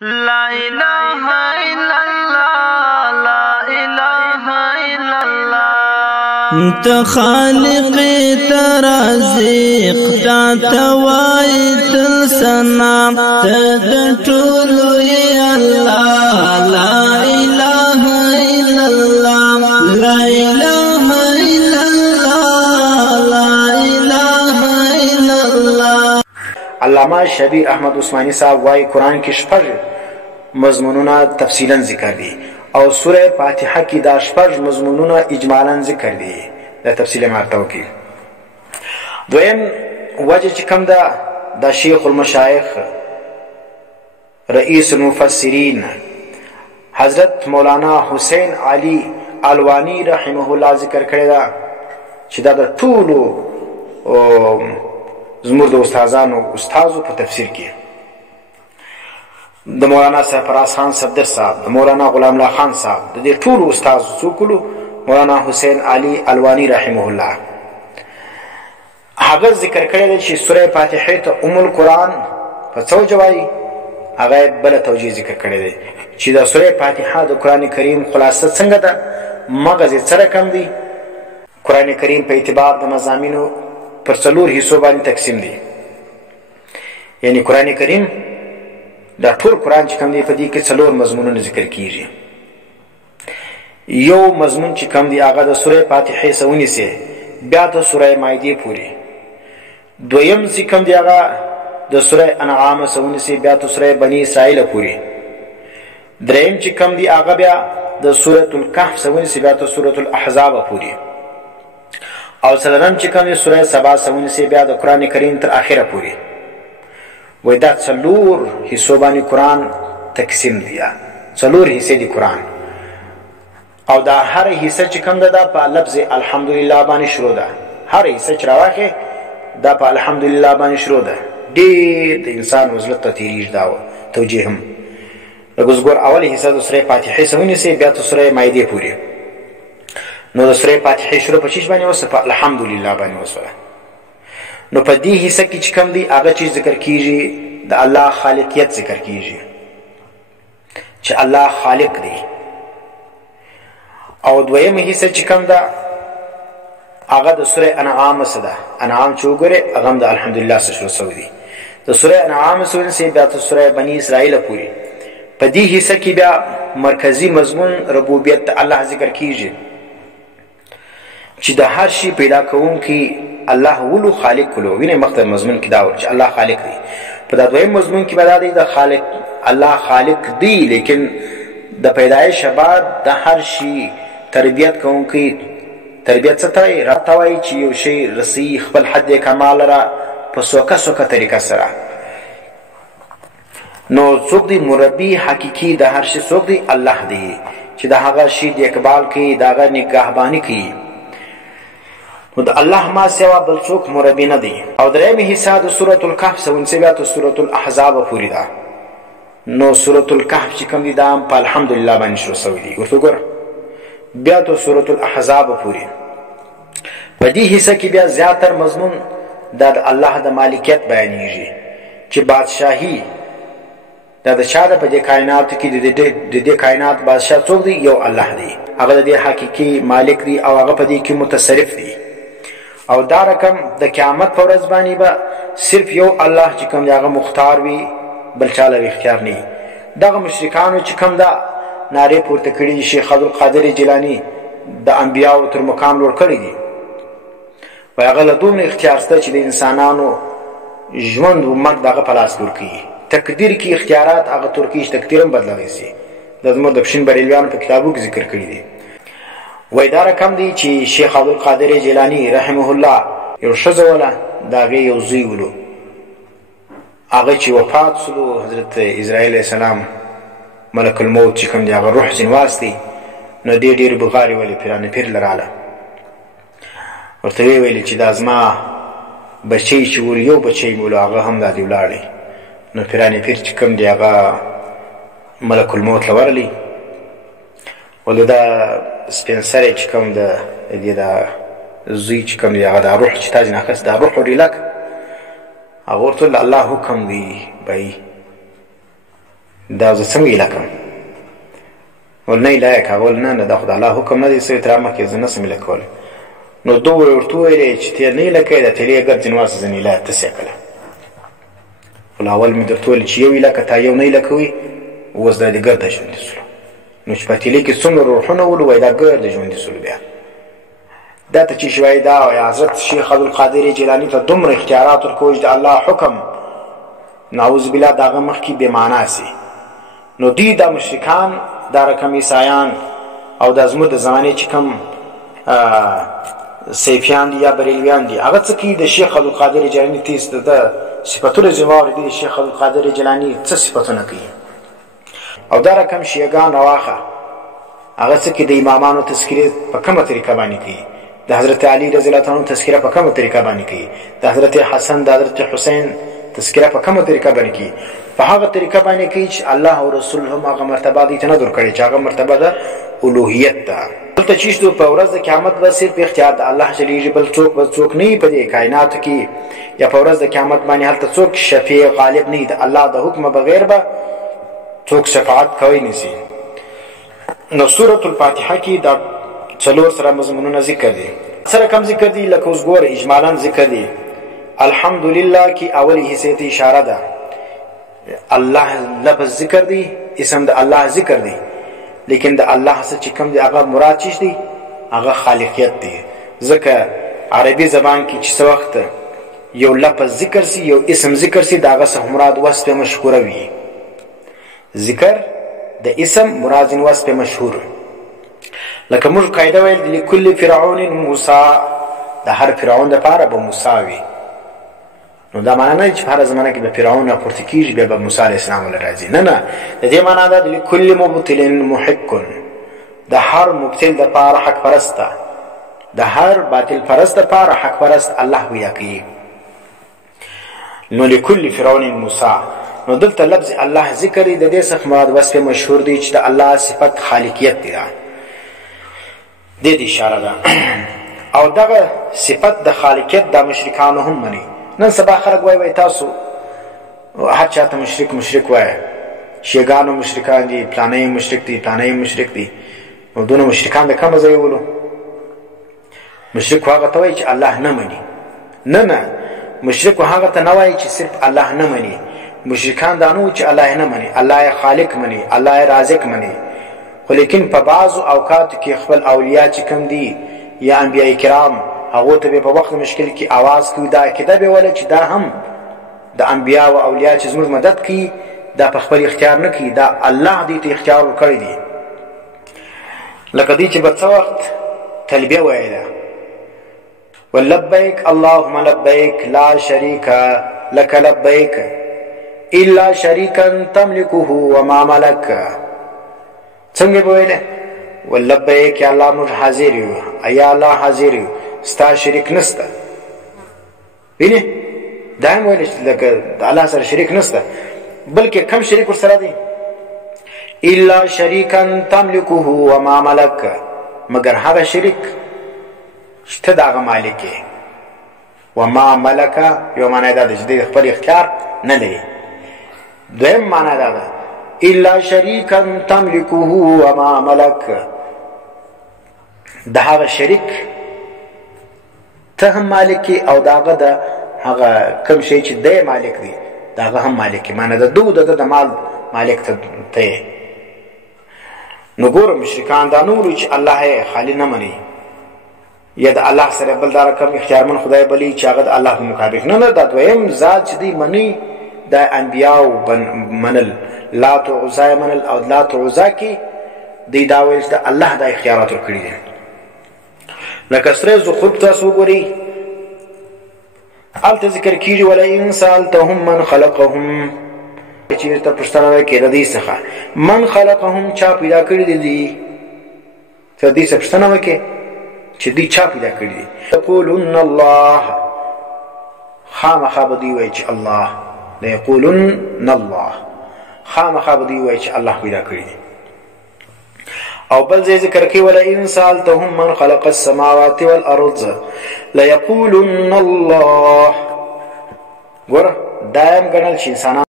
لا إله إلا الله لا إله إلا الله انت خالق ترازق تا توای تل سنا تدټول یا الله لا إله إلا الله لا إله إلا الله لا إله إلا الله. علامہ شبیر احمد عثمانی صاحب وايي قرآن کې شپږ مضمونونه تفصیلا ذکر دي او سوره فاتحه کې دا شپږ مضمونونه اجمالا ذکر دي د تفصیل مرتبه کې. دویم وجه چې کوم ده د شیخ المشایخ رئیس المفسرین حضرت مولانا حسین علی الوانی رحمه الله ذکر کړی ده چې دا د ټولو زموږ د استادو په تفسیر کې د مولانا سرفراز خان صفدر صاحب د مولانا غلام الله خان صاحب د دې ټولو استاد څوکلو مولانا حسین علی الوانی رحمه الله هغه ذکر کړی دی چې سوره فاتحه ته ام القرآن په څو جوای هغه بل توجیه ذکر کړی دی چې د سوره فاتحه د قران کریم خلاصه څنګه ده مغز یې څه رقم دی. قران کریم په اعتبار د مضامینو پر څلور حصو باندې تقسیم دي، یعنی قران کریم دا ټول قران چې کوم دی په دې کې څلور مضمونونه ذکر کیږي. یو مضمون چې کوم دی هغه د سوره فاتحه سونی سي بیا د سوره مائده پوری. دویم چې کوم دی هغه د سوره انعام سونی سي بیا د سوره بنی اسرائیل پوری. دریم چې کوم دی هغه بیا د سوره الکهف سونی سي بیا د سوره الاحزاب پوری. او څلورم چې کوم دی سوره سبا سونی سي بیا د قران کریم تر اخره پوری. وای دا څلور حصو باندې قرآن تقسیم دی، څلور حصے دی قرآن. او دا هر حصہ چې کوم ده په لفظ الحمدلله باندې شروع ده. هر حصہ چې راوخه دا په الحمدلله باندې شروع ده. ډېر د انسان وزلت ته تیریږي دا توجیه هم. لږ اول حصہ د سوره فاتحه سونی سي بیا د سوره مائده پوری. نو د سوره فاتحه شروع په چیش باندې وسه په الحمدلله باندې وسه. نو په دې حصہ کې چې کوم دی هغه چې ذکر کیږي د الله خالقیت ذکر کیږي چې الله خالق دی. او دویم حصہ چې کوم ده هغه د سوره انعام سره ده. انعام چې وګوره هغه د الحمدلله سره شروع شوی دی. د سوره انعام سره سي بیا د سوره بنی اسرائیل پوری. په دې حصہ کې بیا مرکزی مضمون ربوبیت الله ذکر کیږي چې د هر شي پیدا کوونکی الله ولو خالق کلو. وینه مختر مضمون کې دا ور چې الله خالق دی. په دا دویم مضمون کې بدا دی د خالق الله خالق دی، لیکن د پیدایش بعد د هر شي تربیت کوونکی تربیت څه ته راتوي چې یو شی رسی خپل حد کمال را په سوکه طریقه سره. نو څوک دی مربي حقيقي د هر شي څوک دی الله دی چې د هغه شی د اقبال کې د هغه نگهبانی کوي. نو د الله ما سوا بل څوک مربي نه دی. او درېمه حصہ د سوره الکهف سونسي بیا د سوره الاحزاب پوری ده. نو سوره الکهف چې کوم دي دا په الحمدلله باندې شروع شوی دی. ورته ګور بیا د سوره الاحزاب پوری. په دې حصہ کې بیا زیاتر مضمون د الله د مالکیت بیانېږي چې بادشاہي د شاده په دې کائنات کې د دې کائنات بادشاہ څوک دی؟ یو الله دی. هغه د حقيقي مالک دی او هغه په دې کې متصرف دی. او دا رقم د قیامت پر ورځ باندې به صرف یو الله چې کوم هغه مختار وي، بل چاله اختیار نه. دغه مشرکانو چې کوم دا ناره پورته کړی شیخ عبدالقادر جیلانی د انبیاو تر مقام لوړ کړی دي. و هغه له دومره اختیار شته چې د انسانانو ژوند او مرګ دغه په لاس ورکړي. تقدیر کې اختیارات هغه ترکیش تقدیر هم بدلوي سي. د زموږ د پښین بریلیان په کتابو کې ذکر کړی دي. وای دا رقم دی چې شیخ عبدالقادر جیلانی رحمه الله یو شزوله داغه یو زوی ولو. هغه چې وفات شو حضرت اسرائیل علیه السلام ملک الموت چې کوم دی هغه روح ځین واسطي. نو ډېر بغاری ولې پیرانه پیر لراله ورته ویل چې دا زما بچی چې ور یو بچی مولو هغه هم د دې ولاړی. نو پیرانه پیر چې کوم دی هغه ملک الموت لورلی ولدا سپینسر چې کوم د دې دا زوی چې کوم دی هغه د روح چې تاج نه خاص د روح ورلک هغه ورته الله حکم دی بای دا زه څنګه ایله کړم ول نه ایله یې کول نه دا خو د الله حکم نه دی څه تر مخکې زه نسم ایله کولی نو دوی ورته وویلې چې ته نه ایله کوې د تیلې ګرد ځینې واسه ځینې ایله تسې کړه خو اول مې درته ویل چې یو ایله که تا یو نه ایله کوې اوس دا د ګرده ژوندي سولو نو چې په تیلې کې څومره روحونه ولو وایي دا ګرده ژوندي سولو بیا دا ته چې شوی دا وایي حضرت شیخ عبدالقادر جیلاني ته دومره اختیارات ورکوي چې د الله حکم نعوذ بالله د هغه مخکې بې معنا سي نو دوی دا مشرکان دا رقم عیسایان او دا زموږ د زمانې چې کوم سیفیان دي یا بریلویان دي هغه څه کوي د شیخ عبدالقادر جیلاني تیز د صفتونه ځینې واورېدي د شیخ عبدالقادر جیلاني څه صفتونه کوي او دا رقم شیعګان رواخه هغه څه کې د امامانو تذکیره په کومه طریقه باندې کوي د حضرت علي رضی الله عنه تذکیره په کومه طریقه باندې کوي د حضرت حسن د حضرت حسین تذکیره په کومه طریقه باندې کوي په هغه طریقه باندې کوي چې الله او رسول هم هغه مرتبه دي ته نه درکړي چې هغه مرتبه د الوهیت ده دلته چې په ورځ د قیامت به صرف اختیار د الله جل جلاله بل څوک نه په دې کائنات کې یا په ورځ د قیامت باندې هلته څوک شفیع غالب نه د الله د حکم بغیر به څوک شفاعت کوي نشي نو سورۃ الفاتحه کې دا څلور سره مضمونونه ذکر دي سره کم ذکر دي لکه اوس ګور اجمالاً ذکر دي الحمدلله کې اولی حصے ته اشاره ده الله لفظ ذکر دی اسم د الله ذکر دی لیکن د الله څخه چې کوم دی هغه مراد چی دی هغه خالقیت دی ځکه عربي زبان کې چې څه وخت یو لفظ ذکر سی یو اسم ذکر سی داغه څخه مراد وصف مشهور وي ذکر د اسم مراد وصف مشهور لکه موږ قاعده ویل لكل فرعون موسی د هر فرعون لپاره به موسی وي نو دا معنا نه چې په هر زمانه کې به فرعون راپورته کیږي بیا به موسی علیه السلام ول راځي نه د دې معنا ده لكل مبطل محق د هر مبتل لپاره حق پرسته د هر باطل پرست لپاره حق پرست الله ویا کوي نو لكل فرعون موسی نو دلته لفظ الله ذکر دی د دې څخه مراد وصف مشهور دی چې د الله صفت خالقیت دی د دې اشاره ده او دغه صفت د خالقیت د مشرکانو هم مني نن سبا خلک وای تاسو هر چاته مشرک وای شیګانو مشرکان دي پلانې مشرک دي پلانې مشرک دي نو دونه مشرکان د کوم ځای ولو مشرک هغه ته وای چې الله نه مني نه مشرک هغه ته نه وای چې صرف الله نه مني مشرکان دا نو چې الله نه مني الله خالق مني الله رازق مني خو لیکن په بعضو اوقات کې خپل اولیاء چې کوم دي یا انبیاء کرام هغه ته په وخت مشکل کې आवाज کوي دا کده به ول چې دا هم د انبیاء او اولیاء چې زموږ مدد کوي دا په خپل اختیار نه کوي دا الله دې ته اختیار ورکړي دي لکه دې چې په څو وخت تلبیه وایي ولبیک اللهم لبیک لا شریک لك لبیک الا شریکا تملكه وما ملك څنګه وایي ولبیک یا الله موږ حاضر یو یا الله حاضر یو ستا شریک نسته ویني دائم ویل لکه الله سره شریک نسته بلکې کم شریک ورسره دی الا شریکا تملكه وما ملك مگر هغه شریک چې دغه مالک وما ملك یو معنی دا چې د خپل اختیار نه لري دویم معنی دا ده الا شریکا تملكه وما ملك دغه شریک ته هم مالکی او داغه د هغه کوم شی چې د مالک دی داغه هم مالکی معنی د دوه د مال مالک ته نو ګور مشرکان دا نور چې الله خالی نه مني یا د الله سره بل دار کوم اختیارمن خدای بلی چې هغه د الله په مطابق نه دا دویم ذات چې دی مني د انبیاء منل لا تعزا منل او لا تعزا کی دی دا ویل چې الله د اختیارات ورکړي دي لکه سره زخرف تاسو ګوري الته ذکر کیږي ولا انسان ته هم من خلقهم چې ته پښتنه کې ردی څخه من خلقهم چا پیدا کړی دي ته دې پښتنه کې چې دې چا پیدا کړی دي یقولون الله خامخا بدی وای چې الله لا یقولون الله خامخا بدی وای چې الله پیدا کړی دي او بل ځای ذکر کوي ولا انسان ته هم من خلق السماوات والارض لا يقولن الله ګور دائم ګڼل شي انسان